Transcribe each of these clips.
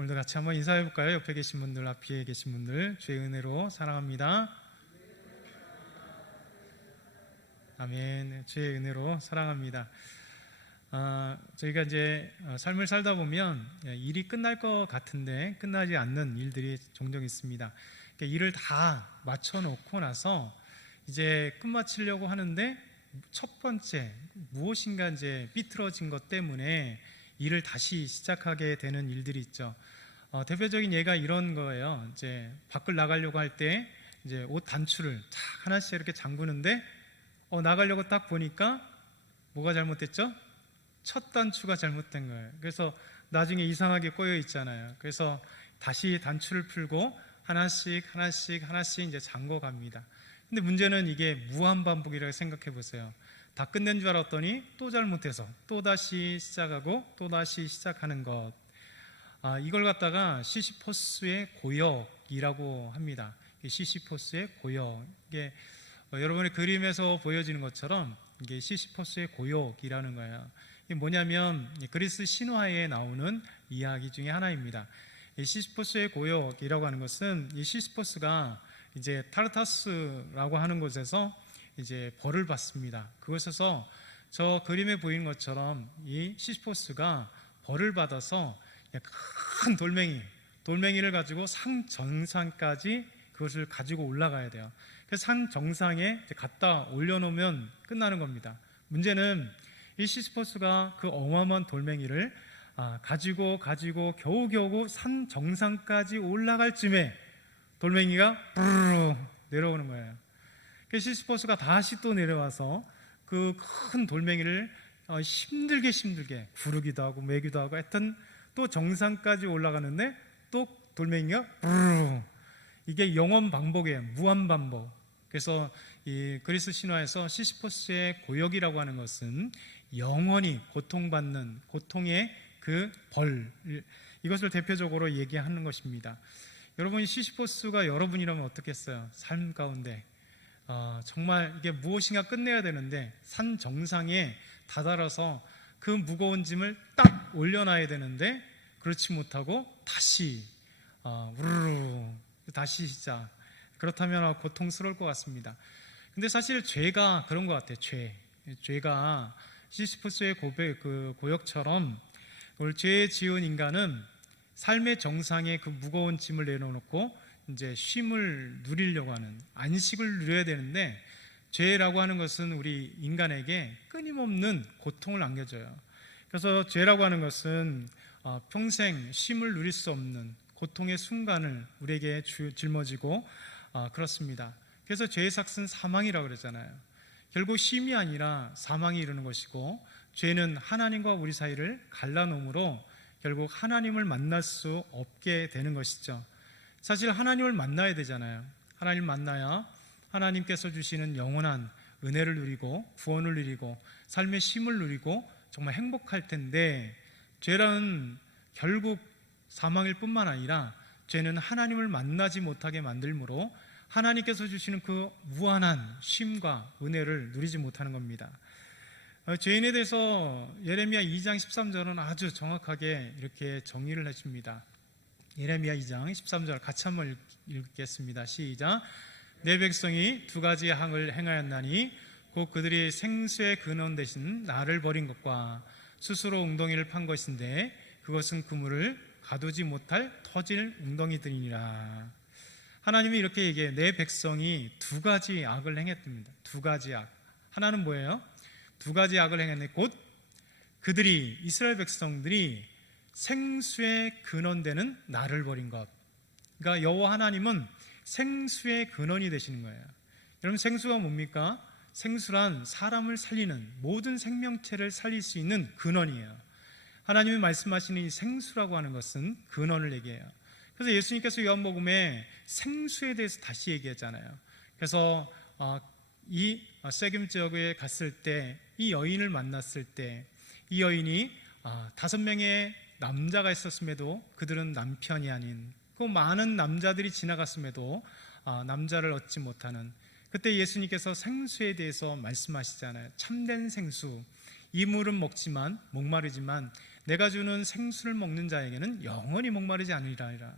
오늘도 같이 한번 인사해 볼까요? 옆에 계신 분들, 앞에 계신 분들, 주의 은혜로 사랑합니다. 아멘. 주의 은혜로 사랑합니다. 저희가 이제 삶을 살다 보면 일이 끝날 것 같은데 끝나지 않는 일들이 종종 있습니다. 그러니까 일을 다 맞춰놓고 나서 이제 끝마치려고 하는데 첫 번째 무엇인가 이제 삐뚤어진 것 때문에 일을 다시 시작하게 되는 일들이 있죠. 대표적인 예가 이런 거예요. 이제 밖을 나가려고 할 때 이제 옷 단추를 탁 하나씩 이렇게 잠그는데 나가려고 딱 보니까 뭐가 잘못됐죠? 첫 단추가 잘못된 거예요. 그래서 나중에 이상하게 꼬여 있잖아요. 그래서 다시 단추를 풀고 하나씩 이제 잠궈 갑니다. 근데 문제는 이게 무한반복이라고 생각해 보세요. 다 끝낸 줄 알았더니 또 잘못해서 또 다시 시작하고 또 다시 시작하는 것. 이걸 갖다가 시시포스의 고역이라고 합니다. 시시포스의 고역. 이게 여러분의 그림에서 보여지는 것처럼 이게 시시포스의 고역이라는 거예요. 이게 뭐냐면 그리스 신화에 나오는 이야기 중에 하나입니다. 이 시시포스의 고역이라고 하는 것은 이 시시포스가 이제 타르타스라고 하는 곳에서 이제 벌을 받습니다. 그곳에서 저 그림에 보이는 것처럼 이 시시포스가 벌을 받아서 큰 돌멩이를 가지고 산 정상까지 그것을 가지고 올라가야 돼요. 그래서 산 정상에 갖다 올려놓으면 끝나는 겁니다. 문제는 이 시시포스가 그 어마어마한 돌멩이를 가지고 겨우겨우 산 정상까지 올라갈 쯤에 돌멩이가 부르르 내려오는 거예요. 시시포스가 다시 또 내려와서 그 큰 돌멩이를 힘들게 구르기도 하고 매기도 하고 하여튼 또 정상까지 올라가는데 또 돌멩이가 부르르, 이게 영원 반복이에요. 무한 반복. 그래서 이 그리스 신화에서 시시포스의 고역이라고 하는 것은 영원히 고통받는 고통의 그 벌, 이것을 대표적으로 얘기하는 것입니다. 여러분, 시시포스가 여러분이라면 어떻겠어요? 삶 가운데 정말 이게 무엇인가 끝내야 되는데 산 정상에 다다라서 그 무거운 짐을 딱 올려놔야 되는데 그렇지 못하고 다시 우르르 다시 시작. 그렇다면 고통스러울 것 같습니다. 근데 사실 죄가 그런 것 같아요. 죄가 시시포스의 고역처럼 오늘 죄 지은 인간은 삶의 정상에 그 무거운 짐을 내려놓고 이제 쉼을 누리려고 하는, 안식을 누려야 되는데 죄라고 하는 것은 우리 인간에게 끊임없는 고통을 안겨줘요. 그래서 죄라고 하는 것은 평생 쉼을 누릴 수 없는 고통의 순간을 우리에게 짊어지고 그렇습니다. 그래서 죄의 삭은 사망이라고 그러잖아요. 결국 쉼이 아니라 사망이 이루는 것이고, 죄는 하나님과 우리 사이를 갈라놓음으로 결국 하나님을 만날 수 없게 되는 것이죠. 사실 하나님을 만나야 되잖아요. 하나님을 만나야 하나님께서 주시는 영원한 은혜를 누리고 구원을 누리고 삶의 쉼을 누리고 정말 행복할 텐데, 죄는 결국 사망일 뿐만 아니라 죄는 하나님을 만나지 못하게 만들므로 하나님께서 주시는 그 무한한 쉼과 은혜를 누리지 못하는 겁니다. 죄인에 대해서 예레미야 2장 13절은 아주 정확하게 이렇게 정의를 해줍니다. 예레미야 2장 13절 같이 한번 읽겠습니다. 시작. 내 백성이 두 가지 악을 행하였나니 곧 그들이 생수의 근원 대신 나를 버린 것과 스스로 웅덩이를 판 것인데 그것은 그물을 가두지 못할 터질 웅덩이들이니라. 하나님이 이렇게 얘기해요. 내 백성이 두 가지 악을 행했답니다. 두 가지 악. 하나는 뭐예요? 두 가지 악을 행했네. 곧 그들이, 이스라엘 백성들이 생수의 근원되는 나를 버린 것. 그러니까 여호와 하나님은 생수의 근원이 되시는 거예요. 여러분, 생수가 뭡니까? 생수란 사람을 살리는, 모든 생명체를 살릴 수 있는 근원이에요. 하나님이 말씀하시는 이 생수라고 하는 것은 근원을 얘기해요. 그래서 예수님께서 요한복음에 생수에 대해서 다시 얘기했잖아요. 그래서 이 세겜 지역에 갔을 때, 이 여인을 만났을 때, 이 여인이 5명의 남자가 있었음에도 그들은 남편이 아닌, 그 많은 남자들이 지나갔음에도 남자를 얻지 못하는, 그때 예수님께서 생수에 대해서 말씀하시잖아요. 참된 생수, 이 물은 먹지만 목마르지만 내가 주는 생수를 먹는 자에게는 영원히 목마르지 않으리라.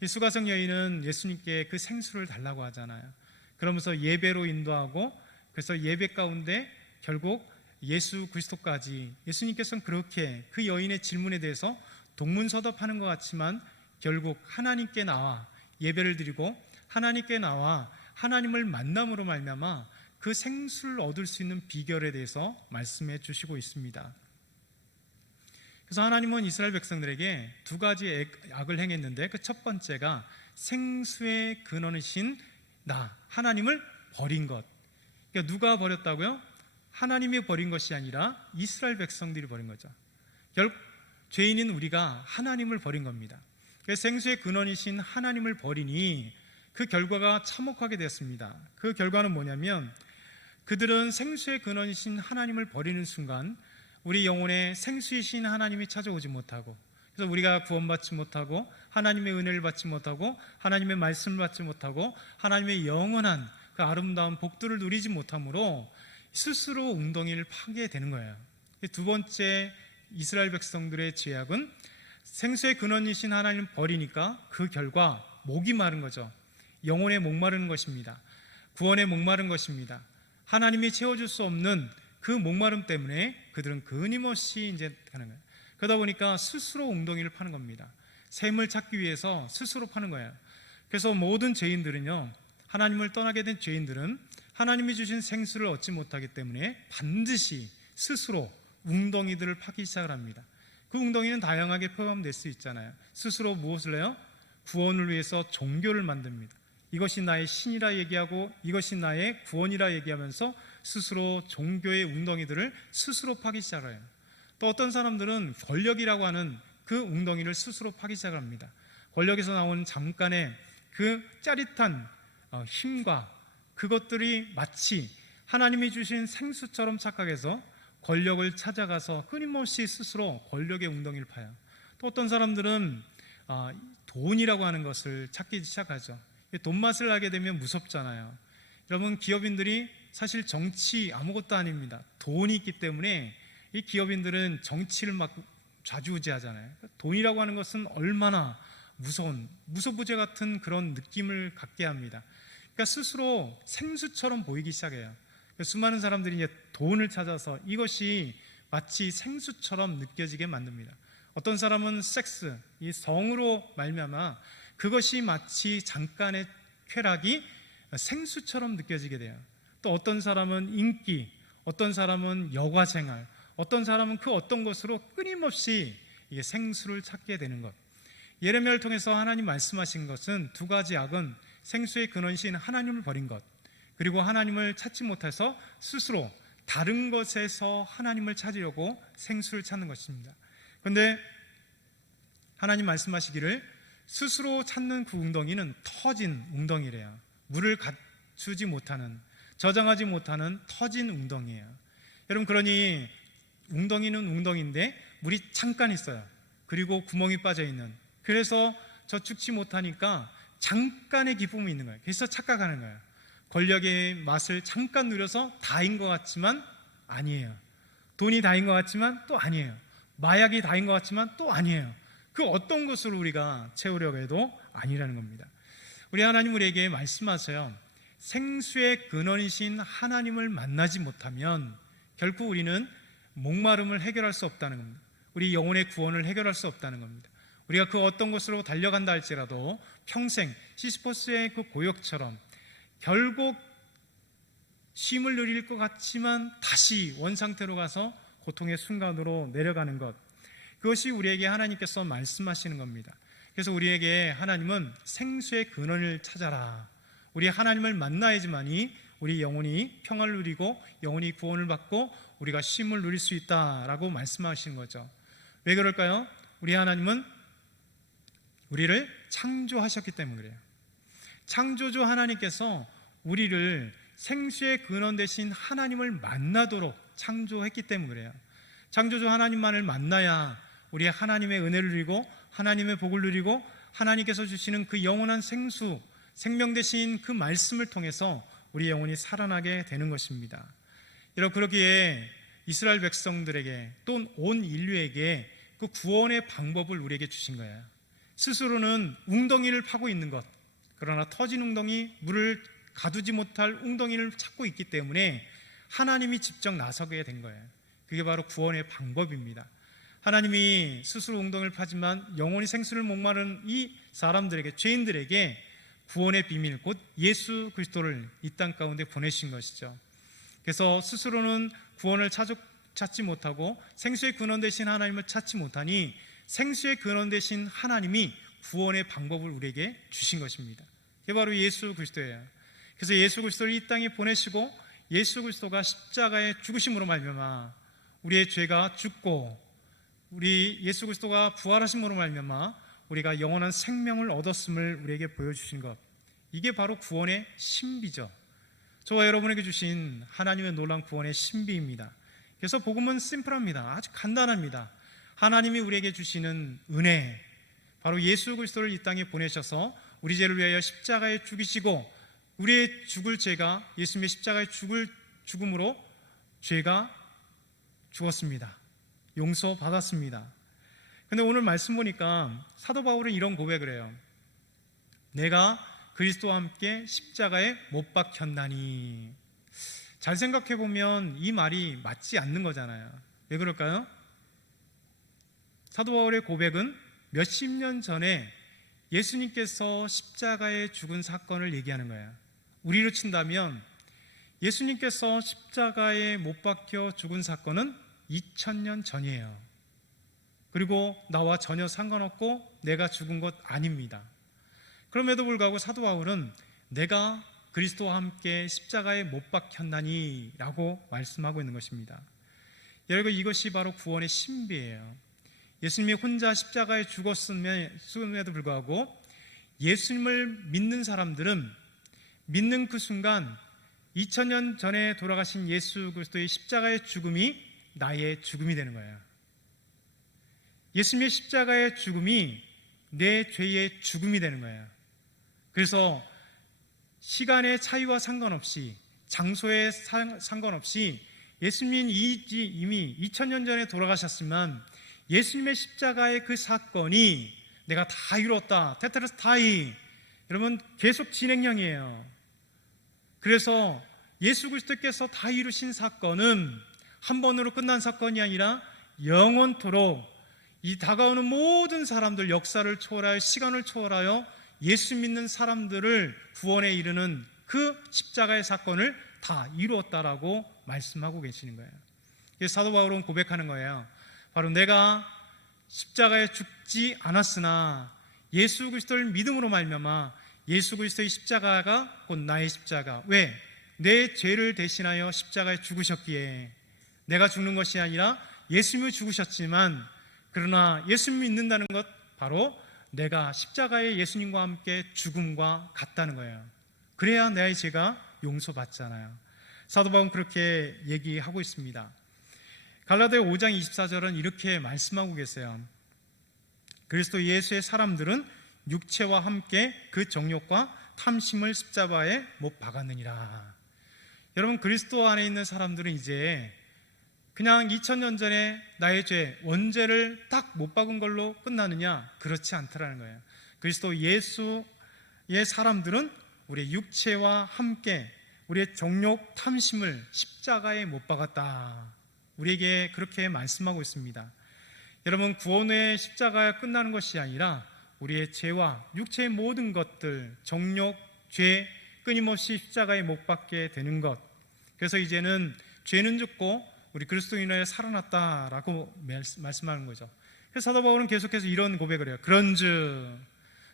이 수가성 여인은 예수님께 그 생수를 달라고 하잖아요. 그러면서 예배로 인도하고, 그래서 예배 가운데 결국 예수 그리스도까지, 예수님께서는 그렇게 그 여인의 질문에 대해서 동문서답하는 것 같지만 결국 하나님께 나와 예배를 드리고 하나님께 나와 하나님을 만남으로 말미암아 그 생수를 얻을 수 있는 비결에 대해서 말씀해 주시고 있습니다. 그래서 하나님은 이스라엘 백성들에게 두 가지 악을 행했는데, 그 첫 번째가 생수의 근원이신 나 하나님을 버린 것. 그러니까 누가 버렸다고요? 하나님이 버린 것이 아니라 이스라엘 백성들이 버린 거죠. 결국 죄인인 우리가 하나님을 버린 겁니다. 그래서 생수의 근원이신 하나님을 버리니 그 결과가 참혹하게 되었습니다. 그 결과는 뭐냐면, 그들은 생수의 근원이신 하나님을 버리는 순간 우리 영혼에 생수이신 하나님이 찾아오지 못하고, 그래서 우리가 구원받지 못하고 하나님의 은혜를 받지 못하고 하나님의 말씀을 받지 못하고 하나님의 영원한 그 아름다운 복들을 누리지 못함으로 스스로 웅덩이를 파게 되는 거예요. 두 번째 이스라엘 백성들의 죄악은 생수의 근원이신 하나님을 버리니까 그 결과 목이 마른 거죠. 영혼에 목마르는 것입니다. 구원에 목마른 것입니다. 하나님이 채워줄 수 없는 그 목마름 때문에 그들은 끊임없이 이제 하는 거예요. 그러다 보니까 스스로 웅덩이를 파는 겁니다. 샘을 찾기 위해서 스스로 파는 거예요. 그래서 모든 죄인들은요, 하나님을 떠나게 된 죄인들은 하나님이 주신 생수를 얻지 못하기 때문에 반드시 스스로 웅덩이들을 파기 시작을 합니다. 그 웅덩이는 다양하게 포함될 수 있잖아요. 스스로 무엇을 해요? 구원을 위해서 종교를 만듭니다. 이것이 나의 신이라 얘기하고 이것이 나의 구원이라 얘기하면서 스스로 종교의 웅덩이들을 스스로 파기 시작해요. 또 어떤 사람들은 권력이라고 하는 그 웅덩이를 스스로 파기 시작합니다. 권력에서 나오는 잠깐의 그 짜릿한 힘과 그것들이 마치 하나님이 주신 생수처럼 착각해서 권력을 찾아가서 끊임없이 스스로 권력의 웅덩이를 파요. 또 어떤 사람들은 돈이라고 하는 것을 찾기 시작하죠. 돈 맛을 알게 되면 무섭잖아요. 여러분, 기업인들이 사실 정치 아무것도 아닙니다. 돈이 있기 때문에 이 기업인들은 정치를 막 좌지우지하잖아요. 돈이라고 하는 것은 얼마나 무서운, 무소부재 같은 그런 느낌을 갖게 합니다. 그러니까 스스로 생수처럼 보이기 시작해요. 수많은 사람들이 이제 돈을 찾아서 이것이 마치 생수처럼 느껴지게 만듭니다. 어떤 사람은 섹스, 이 성으로 말미암아 그것이 마치 잠깐의 쾌락이 생수처럼 느껴지게 돼요. 또 어떤 사람은 인기, 어떤 사람은 여가 생활, 어떤 사람은 그 어떤 것으로 끊임없이 이게 생수를 찾게 되는 것. 예레미야를 통해서 하나님 말씀하신 것은 두 가지 악은 생수의 근원이신 하나님을 버린 것, 그리고 하나님을 찾지 못해서 스스로 다른 것에서 하나님을 찾으려고 생수를 찾는 것입니다. 그런데 하나님 말씀하시기를 스스로 찾는 그 웅덩이는 터진 웅덩이래요. 물을 갖추지 못하는, 저장하지 못하는 터진 웅덩이에요. 여러분, 그러니 웅덩이는 웅덩이인데 물이 잠깐 있어요. 그리고 구멍이 빠져 있는, 그래서 저축치 못하니까 잠깐의 기쁨이 있는 거예요. 그래서 착각하는 거예요. 권력의 맛을 잠깐 누려서 다인 것 같지만 아니에요. 돈이 다인 것 같지만 또 아니에요. 마약이 다인 것 같지만 또 아니에요. 그 어떤 것을 우리가 채우려고 해도 아니라는 겁니다. 우리 하나님 우리에게 말씀하세요. 생수의 근원이신 하나님을 만나지 못하면 결국 우리는 목마름을 해결할 수 없다는 겁니다. 우리 영혼의 구원을 해결할 수 없다는 겁니다. 우리가 그 어떤 곳으로 달려간다 할지라도 평생 시시포스의 그 고역처럼 결국 쉼을 누릴 것 같지만 다시 원상태로 가서 고통의 순간으로 내려가는 것, 그것이 우리에게 하나님께서 말씀하시는 겁니다. 그래서 우리에게 하나님은 생수의 근원을 찾아라, 우리 하나님을 만나야지만이 우리 영혼이 평안을 누리고 영혼이 구원을 받고 우리가 쉼을 누릴 수 있다라고 말씀하시는 거죠. 왜 그럴까요? 우리 하나님은 우리를 창조하셨기 때문에 그래요. 창조주 하나님께서 우리를 생수의 근원 되신 하나님을 만나도록 창조했기 때문에 그래요. 창조주 하나님만을 만나야 우리 하나님의 은혜를 누리고 하나님의 복을 누리고 하나님께서 주시는 그 영원한 생수, 생명 되신 그 말씀을 통해서 우리 영혼이 살아나게 되는 것입니다. 여러분, 그러기에 이스라엘 백성들에게 또 온 인류에게 그 구원의 방법을 우리에게 주신 거예요. 스스로는 웅덩이를 파고 있는 것, 그러나 터진 웅덩이, 물을 가두지 못할 웅덩이를 찾고 있기 때문에 하나님이 직접 나서게 된 거예요. 그게 바로 구원의 방법입니다. 하나님이 스스로 웅덩이를 파지만 영원히 생수를 목마른 이 사람들에게, 죄인들에게 구원의 비밀, 곧 예수 그리스도를 이 땅 가운데 보내신 것이죠. 그래서 스스로는 구원을 찾지 못하고 생수의 근원 되신 하나님을 찾지 못하니 생수의 근원 되신 하나님이 구원의 방법을 우리에게 주신 것입니다. 그게 바로 예수 그리스도예요. 그래서 예수 그리스도를 이 땅에 보내시고 예수 그리스도가 십자가에 죽으심으로 말미암아 우리의 죄가 죽고 우리 예수 그리스도가 부활하심으로 말미암아 우리가 영원한 생명을 얻었음을 우리에게 보여주신 것, 이게 바로 구원의 신비죠. 저와 여러분에게 주신 하나님의 놀라운 구원의 신비입니다. 그래서 복음은 심플합니다. 아주 간단합니다. 하나님이 우리에게 주시는 은혜, 바로 예수 그리스도를 이 땅에 보내셔서 우리 죄를 위하여 십자가에 죽이시고 우리의 죽을 죄가 예수님의 십자가에 죽음으로 죄가 죽었습니다. 용서받았습니다. 근데 오늘 말씀 보니까 사도 바울은 이런 고백을 해요. 내가 그리스도와 함께 십자가에 못 박혔나니. 잘 생각해 보면 이 말이 맞지 않는 거잖아요. 왜 그럴까요? 사도 바울의 고백은 몇십 년 전에 예수님께서 십자가에 죽은 사건을 얘기하는 거예요. 우리로 친다면 예수님께서 십자가에 못 박혀 죽은 사건은 2000년 전이에요. 그리고 나와 전혀 상관없고 내가 죽은 것 아닙니다. 그럼에도 불구하고 사도 바울은 내가 그리스도와 함께 십자가에 못 박혔나니 라고 말씀하고 있는 것입니다. 여러분, 이것이 바로 구원의 신비예요. 예수님이 혼자 십자가에 죽었음에도 불구하고 예수님을 믿는 사람들은 믿는 그 순간 2000년 전에 돌아가신 예수 그리스도의 십자가의 죽음이 나의 죽음이 되는 거예요. 예수님의 십자가의 죽음이 내 죄의 죽음이 되는 거예요. 그래서 시간의 차이와 상관없이, 장소에 상관없이 예수님이 이미 2000년 전에 돌아가셨지만 예수님의 십자가의 그 사건이 내가 다 이뤘다, 테텔레스타이, 여러분 계속 진행형이에요. 그래서 예수 그리스도께서 다 이루신 사건은 한 번으로 끝난 사건이 아니라 영원토록 이 다가오는 모든 사람들, 역사를 초월하여 시간을 초월하여 예수 믿는 사람들을 구원에 이르는 그 십자가의 사건을 다 이루었다라고 말씀하고 계시는 거예요. 그래서 사도 바울은 고백하는 거예요. 바로 내가 십자가에 죽지 않았으나 예수 그리스도를 믿음으로 말미암아 예수 그리스도의 십자가가 곧 나의 십자가, 왜? 내 죄를 대신하여 십자가에 죽으셨기에 내가 죽는 것이 아니라 예수님이 죽으셨지만, 그러나 예수님 믿는다는 것 바로 내가 십자가에 예수님과 함께 죽음과 같다는 거예요. 그래야 내 죄가 용서받잖아요. 사도 바울은 그렇게 얘기하고 있습니다. 갈라디아 5장 24절은 이렇게 말씀하고 계세요. 그리스도 예수의 사람들은 육체와 함께 그 정욕과 탐심을 십자가에 못 박았느니라. 여러분, 그리스도 안에 있는 사람들은 이제 그냥 2000년 전에 나의 죄, 원죄를 딱 못 박은 걸로 끝나느냐? 그렇지 않더라는 거예요. 그리스도 예수의 사람들은 우리의 육체와 함께 우리의 정욕, 탐심을 십자가에 못 박았다. 우리에게 그렇게 말씀하고 있습니다. 여러분, 구원의 십자가가 끝나는 것이 아니라 우리의 죄와 육체의 모든 것들, 정욕, 죄, 끊임없이 십자가에 못 박게 되는 것. 그래서 이제는 죄는 죽고 우리 그리스도인으로 살아났다라고 말씀하는 거죠. 그래서 사도 바울은 계속해서 이런 고백을 해요. 그런즉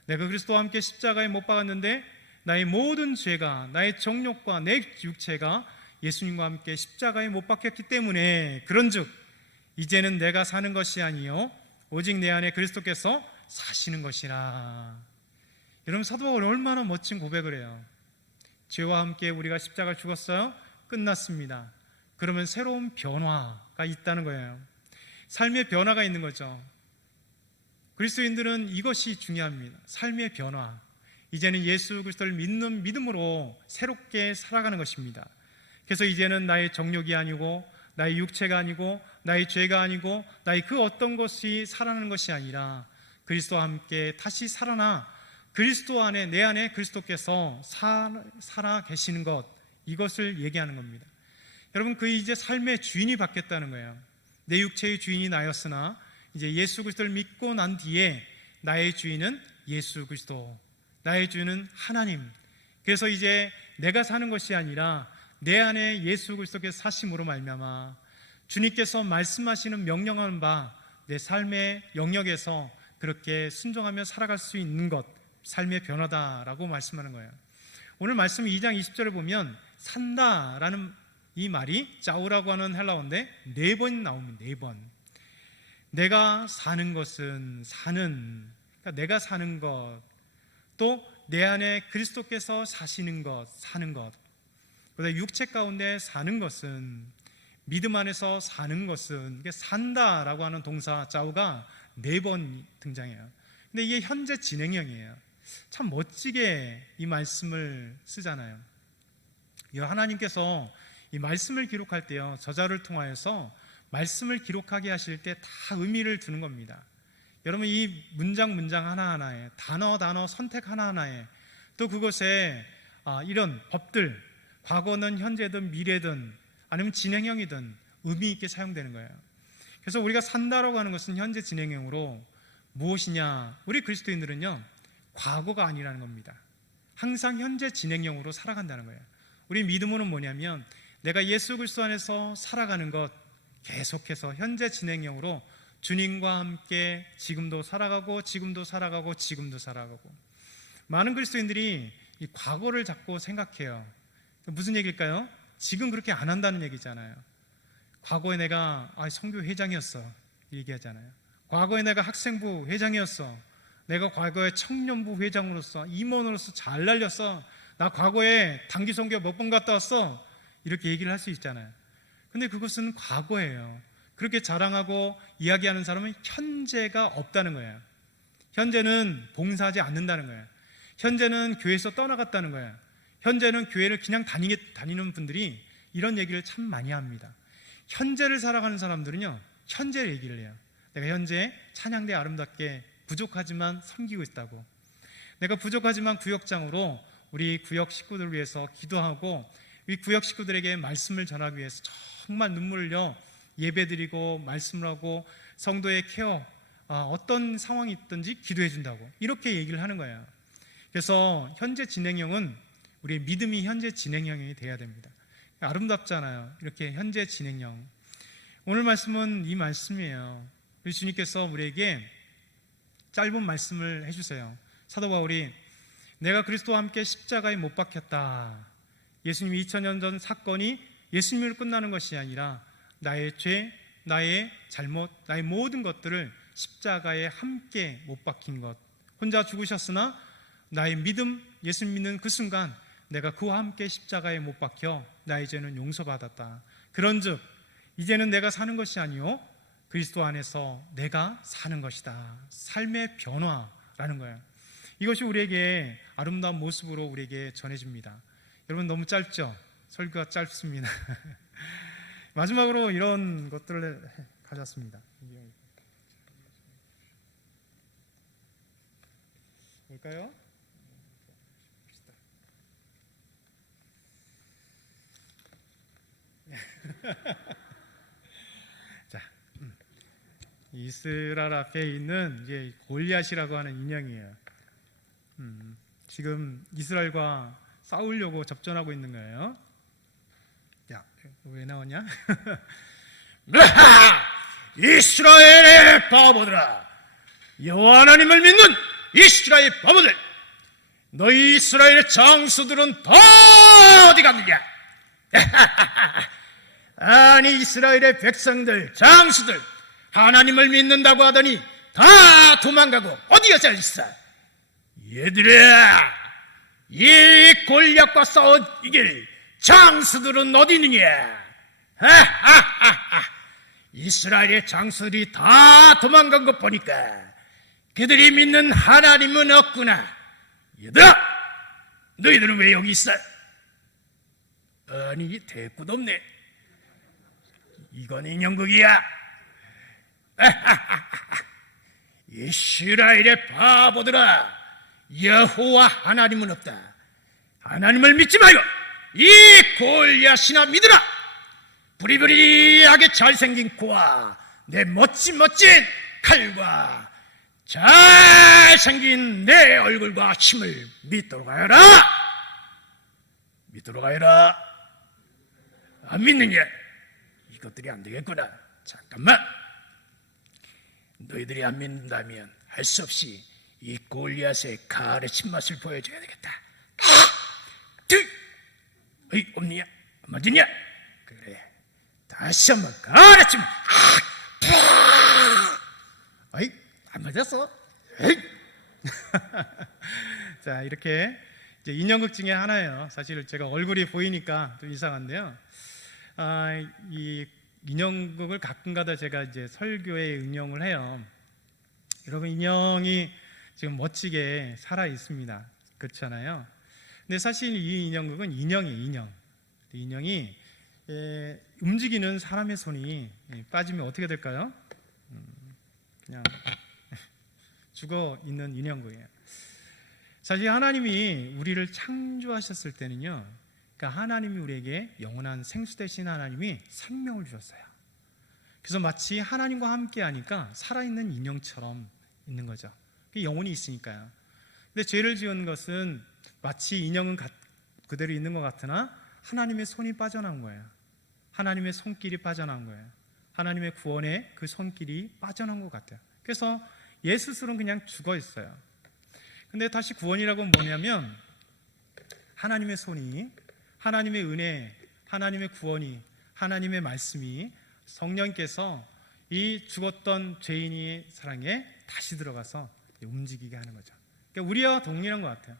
내가 그리스도와 함께 십자가에 못 박았는데 나의 모든 죄가, 나의 정욕과 내 육체가 예수님과 함께 십자가에 못 박혔기 때문에 그런즉 이제는 내가 사는 것이 아니요 오직 내 안에 그리스도께서 사시는 것이라. 여러분, 사도 바울이 얼마나 멋진 고백을 해요. 죄와 함께 우리가 십자가를 죽었어요. 끝났습니다. 그러면 새로운 변화가 있다는 거예요. 삶의 변화가 있는 거죠. 그리스도인들은 이것이 중요합니다. 삶의 변화. 이제는 예수 그리스도를 믿는 믿음으로 새롭게 살아가는 것입니다. 그래서 이제는 나의 정욕이 아니고 나의 육체가 아니고 나의 죄가 아니고 나의 그 어떤 것이 살아나는 것이 아니라 그리스도와 함께 다시 살아나 그리스도 안에, 내 안에 그리스도께서 살아 계시는 것, 이것을 얘기하는 겁니다. 여러분, 그 이제 삶의 주인이 바뀌었다는 거예요. 내 육체의 주인이 나였으나 이제 예수 그리스도를 믿고 난 뒤에 나의 주인은 예수 그리스도, 나의 주인은 하나님. 그래서 이제 내가 사는 것이 아니라 내 안에 예수 그리스도께서 사심으로 말미암아 주님께서 말씀하시는 명령하는 바 내 삶의 영역에서 그렇게 순종하며 살아갈 수 있는 것, 삶의 변화다라고 말씀하는 거예요. 오늘 말씀 2장 20절을 보면 산다라는 이 말이 짜우라고 하는 헬라어인데 4번 나옵니다. 4번. 내가 사는 것은 사는, 그러니까 내가 사는 것, 또 내 안에 그리스도께서 사시는 것, 사는 것. 그다음에 육체 가운데 사는 것은, 믿음 안에서 사는 것은, 이게 산다라고 하는 동사 짜우가 4번 등장해요. 근데 이게 현재 진행형이에요. 참 멋지게 이 말씀을 쓰잖아요. 하나님께서 이 말씀을 기록할 때요, 저자를 통하여서 말씀을 기록하게 하실 때 다 의미를 두는 겁니다. 여러분, 이 문장 하나하나에, 단어 선택 하나하나에, 또 그것에 이런 법들, 과거는 현재든 미래든 아니면 진행형이든 의미 있게 사용되는 거예요. 그래서 우리가 산다라고 하는 것은 현재 진행형으로 무엇이냐, 우리 그리스도인들은요 과거가 아니라는 겁니다. 항상 현재 진행형으로 살아간다는 거예요. 우리 믿음으로는 뭐냐면 내가 예수 그리스도 안에서 살아가는 것, 계속해서 현재 진행형으로 주님과 함께 지금도 살아가고 지금도 살아가고 지금도 살아가고. 많은 그리스도인들이 이 과거를 자꾸 생각해요. 무슨 얘기일까요? 지금 그렇게 안 한다는 얘기잖아요. 과거에 내가 선교 회장이었어 얘기하잖아요. 과거에 내가 학생부 회장이었어, 내가 과거에 청년부 회장으로서 임원으로서 잘 날렸어, 나 과거에 단기 선교 몇 번 갔다 왔어, 이렇게 얘기를 할 수 있잖아요. 근데 그것은 과거예요. 그렇게 자랑하고 이야기하는 사람은 현재가 없다는 거예요. 현재는 봉사하지 않는다는 거예요. 현재는 교회에서 떠나갔다는 거예요. 현재는 교회를 그냥 다니는 분들이 이런 얘기를 참 많이 합니다. 현재를 살아가는 사람들은요 현재 얘기를 해요. 내가 현재 찬양대 아름답게 부족하지만 섬기고 있다고, 내가 부족하지만 구역장으로 우리 구역 식구들을 위해서 기도하고 이 구역 식구들에게 말씀을 전하기 위해서 정말 눈물을 흘려 예배드리고 말씀을 하고 성도의 케어, 어떤 상황이 있든지 기도해 준다고, 이렇게 얘기를 하는 거예요. 그래서 현재 진행형은 우리의 믿음이 현재 진행형이 돼야 됩니다. 아름답잖아요, 이렇게 현재 진행형. 오늘 말씀은 이 말씀이에요. 우리 주님께서 우리에게 짧은 말씀을 해주세요. 사도 바울이 내가 그리스도와 함께 십자가에 못 박혔다, 예수님이 2000년 전 사건이 예수님으로 끝나는 것이 아니라 나의 죄, 나의 잘못, 나의 모든 것들을 십자가에 함께 못 박힌 것, 혼자 죽으셨으나 나의 믿음, 예수님 믿는 그 순간 내가 그와 함께 십자가에 못 박혀 나의 죄는 용서받았다. 그런즉 이제는 내가 사는 것이 아니요 그리스도 안에서 내가 사는 것이다. 삶의 변화라는 거예요. 이것이 우리에게 아름다운 모습으로 우리에게 전해집니다. 여러분, 너무 짧죠? 설교가 짧습니다. 마지막으로 이런 것들을 가졌습니다. 뭘까요? 자, 이스라엘 앞에 있는 이제 골리앗이라고 하는 인형이에요. 지금 이스라엘과 싸우려고 접전하고 있는 거예요. 야, 왜 나오냐? 이스라엘의 바보들아, 여호와 하나님을 믿는 이스라엘 바보들, 너희 이스라엘의 장수들은 다 어디 갔느냐? 아니, 이스라엘의 백성들, 장수들 하나님을 믿는다고 하더니 다 도망가고 어디 가서 있어? 얘들아, 이 골리앗과 싸워 이길 장수들은 어디 있느냐? 이스라엘의 장수들이 다 도망간 것 보니까 그들이 믿는 하나님은 없구나. 얘들아, 너희들은 왜 여기 있어? 아니, 대꾸도 없네. 이건 인형극이야. 이스라엘의 바보들아, 여호와 하나님은 없다. 하나님을 믿지 말고 이 골리앗이나 믿으라. 부리부리하게 잘생긴 코와 내 멋진 칼과 잘생긴 내 얼굴과 힘을 믿도록 하여라. 믿도록 하여라. 안 믿느냐? 이것들이 안 되겠구나. 잠깐만. 너희들이 안 믿는다면 할 수 없이 이 골리앗의 가을의 신맛을 보여줘야 되겠다. 어이, 없느냐? 안 맞느냐? 그래, 다시 한번 가을의 침. 어이, 안 맞았어? 자, 이렇게 이제 인형극 중에 하나예요. 사실 제가 얼굴이 보이니까 좀 이상한데요. 이 인형극을 가끔가다 제가 이제 설교에 응용을 해요. 여러분, 인형이 지금 멋지게 살아 있습니다. 그렇잖아요. 근데 사실 이 인형극은 인형이에요. 인형이 움직이는 사람의 손이 빠지면 어떻게 될까요? 그냥 죽어 있는 인형극이에요. 사실 하나님이 우리를 창조하셨을 때는요, 그러니까 하나님이 우리에게 영원한 생수 되신 하나님이 생명을 주셨어요. 그래서 마치 하나님과 함께 하니까 살아있는 인형처럼 있는 거죠. 영혼이 있으니까요. 근데 죄를 지은 것은 마치 인형은 그대로 있는 것 같으나 하나님의 손이 빠져나온 거예요. 하나님의 손길이 빠져나온 거예요. 하나님의 구원의 그 손길이 빠져나온 것 같아요. 그래서 예수 스스로는 그냥 죽어 있어요. 근데 다시 구원이라고 뭐냐면 하나님의 손이, 하나님의 은혜, 하나님의 구원이, 하나님의 말씀이 성령께서 이 죽었던 죄인의 사랑에 다시 들어가서 움직이게 하는 거죠. 그러니까 우리와 동일한 것 같아요.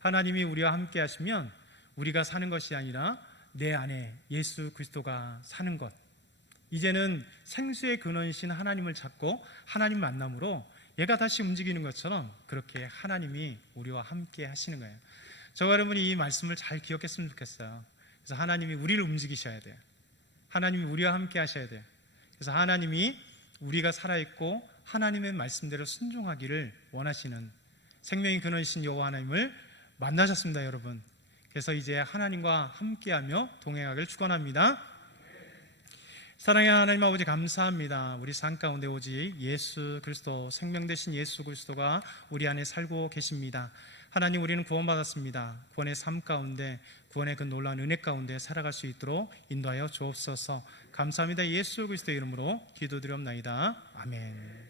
하나님이 우리와 함께 하시면 우리가 사는 것이 아니라 내 안에 예수 그리스도가 사는 것, 이제는 생수의 근원이신 하나님을 찾고 하나님 만남으로 얘가 다시 움직이는 것처럼 그렇게 하나님이 우리와 함께 하시는 거예요. 저와 여러분이 이 말씀을 잘 기억했으면 좋겠어요. 그래서 하나님이 우리를 움직이셔야 돼요. 하나님이 우리와 함께 하셔야 돼요. 그래서 하나님이 우리가 살아있고 하나님의 말씀대로 순종하기를 원하시는 생명의 근원이신 여호와 하나님을 만나셨습니다, 여러분. 그래서 이제 하나님과 함께하며 동행하기를 축원합니다. 사랑의 하나님 아버지, 감사합니다. 우리 삶 가운데 오직 예수 그리스도, 생명 되신 예수 그리스도가 우리 안에 살고 계십니다. 하나님, 우리는 구원받았습니다. 구원의 삶 가운데, 구원의 그 놀라운 은혜 가운데 살아갈 수 있도록 인도하여 주옵소서. 감사합니다. 예수 그리스도의 이름으로 기도드리옵나이다. 아멘.